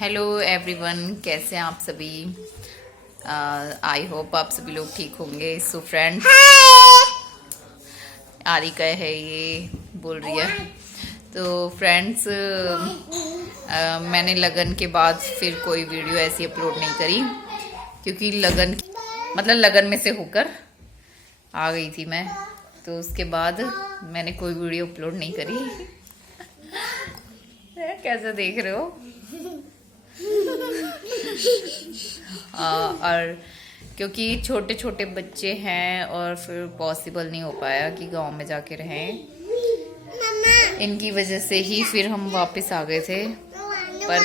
Hello everyone, कैसे हैं आप सभी। आई होप आप सभी लोग ठीक होंगे। सो फ्रेंड्स, आरिका है ये बोल रही है। तो फ्रेंड्स, मैंने लगन के बाद फिर कोई वीडियो ऐसी अपलोड नहीं करी, क्योंकि लगन में से होकर आ गई थी मैं। तो उसके बाद मैंने कोई वीडियो अपलोड नहीं करी। कैसे देख रहे हो। और क्योंकि छोटे छोटे बच्चे हैं और फिर पॉसिबल नहीं हो पाया कि गांव में जाके रहें, इनकी वजह से ही फिर हम वापस आ गए थे। पर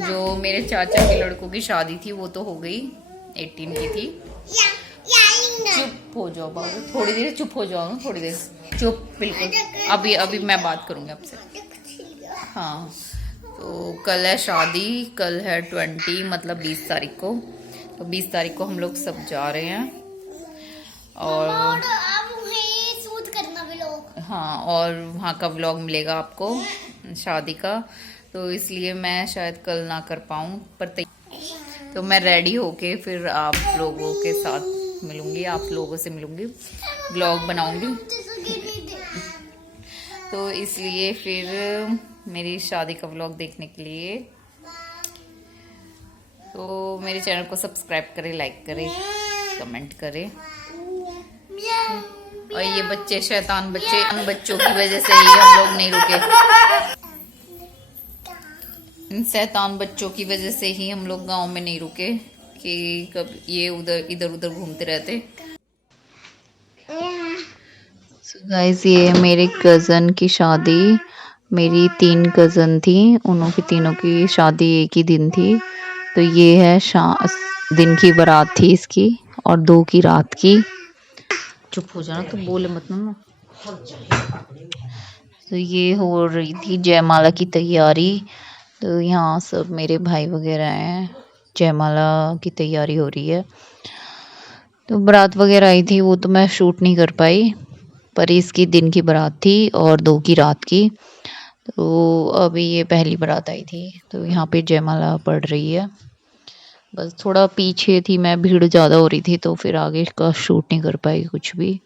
जो मेरे चाचा के लड़कों की शादी थी वो तो हो गई, 18 की थी। चुप हो जाओ बाबू, थोड़ी देर चुप हो जाओ ना, थोड़ी देर चुप, बिल्कुल। अभी मैं बात करूंगी आपसे। हाँ, तो कल है शादी, कल है 20 मतलब 20 तारीख को। तो 20 तारीख को हम लोग सब जा रहे हैं और शूट करना व्लॉग। हाँ, और वहाँ का व्लॉग मिलेगा आपको शादी का। तो इसलिए मैं शायद कल ना कर पाऊँ, पर तो मैं रेडी होके फिर आप लोगों के साथ मिलूंगी, आप लोगों से मिलूंगी, व्लॉग बनाऊंगी। तो इसलिए फिर मेरी शादी का व्लॉग देखने के लिए तो मेरे चैनल को सब्सक्राइब करें, लाइक करें, कमेंट करें। और ये बच्चे शैतान बच्चे, उन बच्चों की वजह से ही हम लोग नहीं रुके। इन शैतान बच्चों की वजह से ही हम लोग गांव में नहीं रुके कि कब ये इधर उधर घूमते रहते। गाइस, ये मेरे कज़न की शादी, मेरी 3 कज़न थी, उनों की तीनों की शादी एक ही दिन थी। तो ये है दिन की बारात थी इसकी, और 2 की रात की। चुप हो जाना, तो बोले मत ना। तो ये हो रही थी जयमाला की तैयारी। तो यहाँ सब मेरे भाई वगैरह हैं, जयमाला की तैयारी हो रही है। तो बारात वगैरह आई थी, वो तो मैं शूट नहीं कर पाई, पर इसकी दिन की बारात थी और 2 की रात की। तो अभी ये पहली बारात आई थी, तो यहाँ पे जयमाला पड़ रही है। बस थोड़ा पीछे थी मैं, भीड़ ज़्यादा हो रही थी, तो फिर आगे का शूट नहीं कर पाई कुछ भी।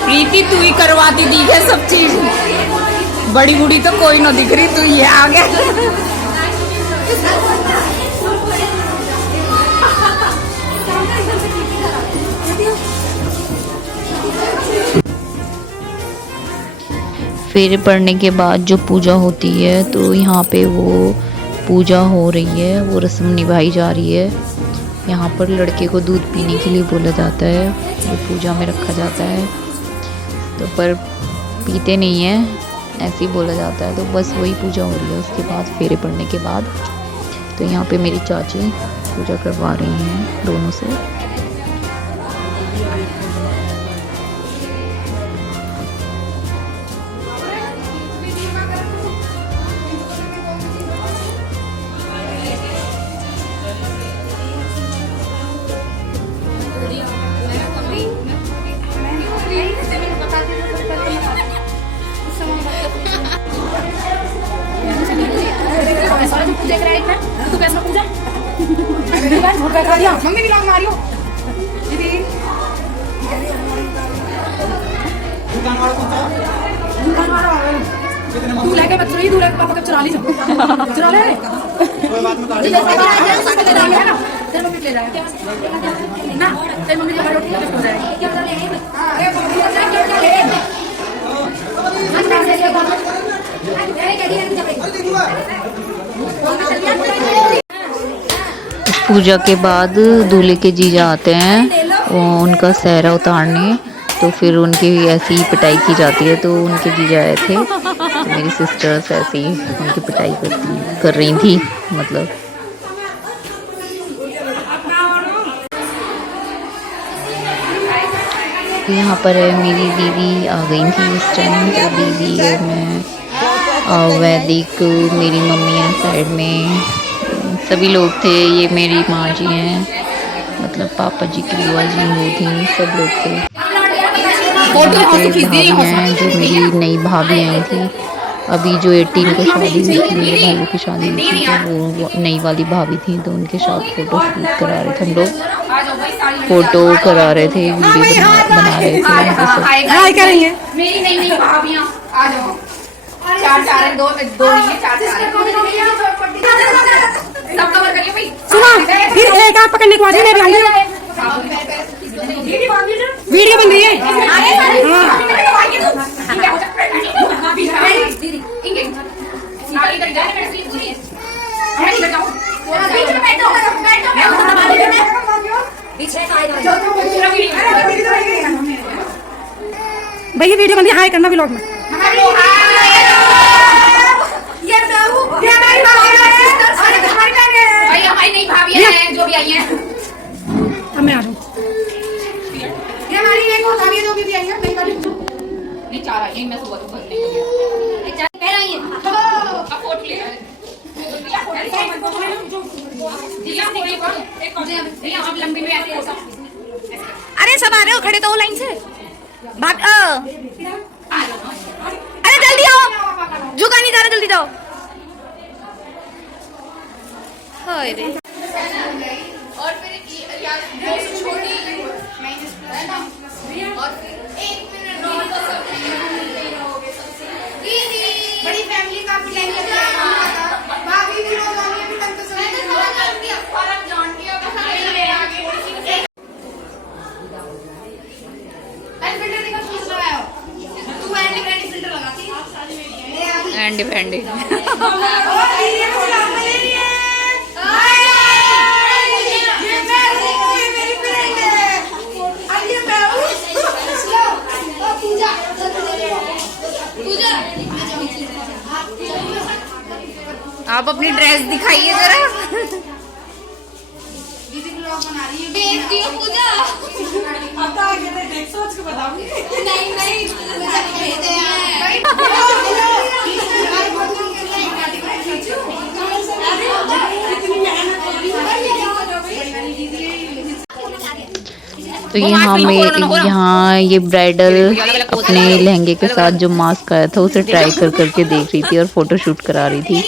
प्रीति, तू ही करवाती दी है सब चीज, बड़ी बूढ़ी तो कोई ना दिख रही, तू ये आ गया। फेरे पड़ने के बाद जो पूजा होती है, तो यहाँ पे वो पूजा हो रही है, वो रस्म निभाई जा रही है। यहाँ पर लड़के को दूध पीने के लिए बोला जाता है, जो पूजा में रखा जाता है। तो पर पीते नहीं है, ऐसे ही बोला जाता है। तो बस वही पूजा हो रही है। उसके बाद फेरे पड़ने के बाद तो यहाँ पे मेरी चाची पूजा करवा रही हैं दोनों से। देख रहा है इतना तो तू कैसा पूजा मम्मी भी लोग मारियो दीदी तू लेके मत सोई तू लेके पापा को चुरा ली चुरा ले कोई बात मत तेरे मम्मी ले जाएगा ना तेरी मम्मी जब रोटी हो जाएगी पूजा के बाद दूल्हे के जीजा आते हैं वो उनका सहरा उतारने, तो फिर उनकी ऐसी ही पिटाई की जाती है। तो उनके जीजा आए थे तो मेरी सिस्टर्स ऐसे ही उनकी पिटाई कर रही थी मतलब। यहाँ पर मेरी दीदी आ गई थी इस टाइम, तो दीदी और मैं वैदिक मेरी मम्मी है साइड में, सभी लोग थे। ये मेरी माँ जी हैं, मतलब पापा जी की बुआ जी वो थी, सब लोग थे। भाभी हैं जो मेरी नई भाभी आई थी, अभी जो 18 को शादी हुई थी, मेरे भाइयों की शादी हुई थी, तो वो नई वाली भाभी थी, तो उनके साथ फ़ोटो शूट करा रहे थे हम लोग, फ़ोटो करा रहे थे, वीडियो बना रहे थे। मेरी नई भाभियां आ जाओ, चार है, दो नहीं है, चार सब कवर करिए भाई। सुनो फिर एक आप पकड़ने को आ जाए, मेरी आइए वीडियो बन रही है। भैया वीडियो बन रही है, हाय करना व्लॉग में। हमारी नई भाभियां हैं जो भी आई हैं, अब मैं आ रहा हूँ। ये हमारी एक और भाभी जो भी आई है, नई वाली नहीं चार आई है, मैं सुबह तो भरने को गया चार पहले आई है। अब फोटो ले आप लंबी में ऐसे फोटो। अरे सब आ रहे हो, खड़े तो लाइन से भाग। अरे जल्दी आओ, झुका नहीं जा रहा, जल्दी जाओ। हाय रे और फिर छोटी और फिर 1 मिनट बड़ी फैमिली का प्लान किया भाभी भी लोग आनी है, तक तो समझ फर्क जान के अब आगे फिल्टर देखा सोच लगाया तू एंटी फिल्टर लगाती एंडी फैंडी आप अपनी ड्रेस दिखाइए जरा। दीदी ब्लॉग बना रही है, देखती हो पूजा। अब तो आगे से देख सोच के बताऊंगी। नहीं भेजे हैं तो यहाँ ये ब्राइडल अपने लहंगे के साथ जो मास्क आया था उसे ट्राई करके देख रही थी और फोटो शूट करा रही थी।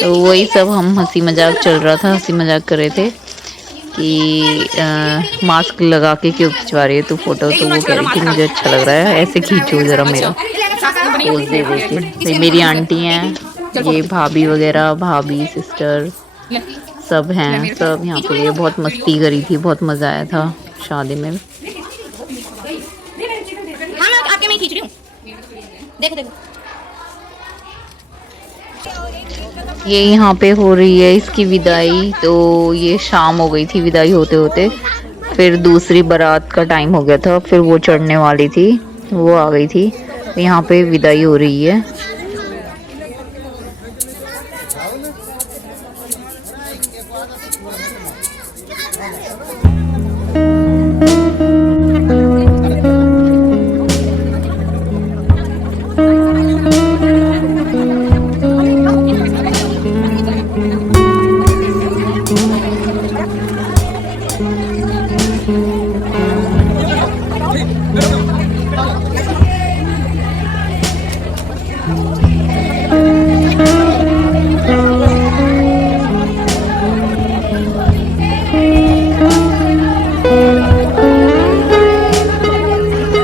तो वही सब हम हंसी मजाक चल रहा था, हंसी मजाक कर रहे थे कि मास्क लगा के क्यों खिंचवा रही है तो फोटो। तो वो कह रही थी मुझे अच्छा लग रहा है, ऐसे खींचो जरा मेरा पोज दे देती। तो मेरी आंटी हैं, ये भाभी वगैरह, भाभी सिस्टर सब हैं, सब यहाँ पे। ये बहुत मस्ती करी थी, बहुत मज़ा आया था शादी में। आपके मैं खींच रही हूँ, देखो देखो। ये यहाँ पे हो रही है इसकी विदाई। तो ये शाम हो गई थी विदाई होते होते, फिर दूसरी बारात का टाइम हो गया था, फिर वो चढ़ने वाली थी, वो आ गई थी। यहाँ पे विदाई हो रही है।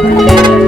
है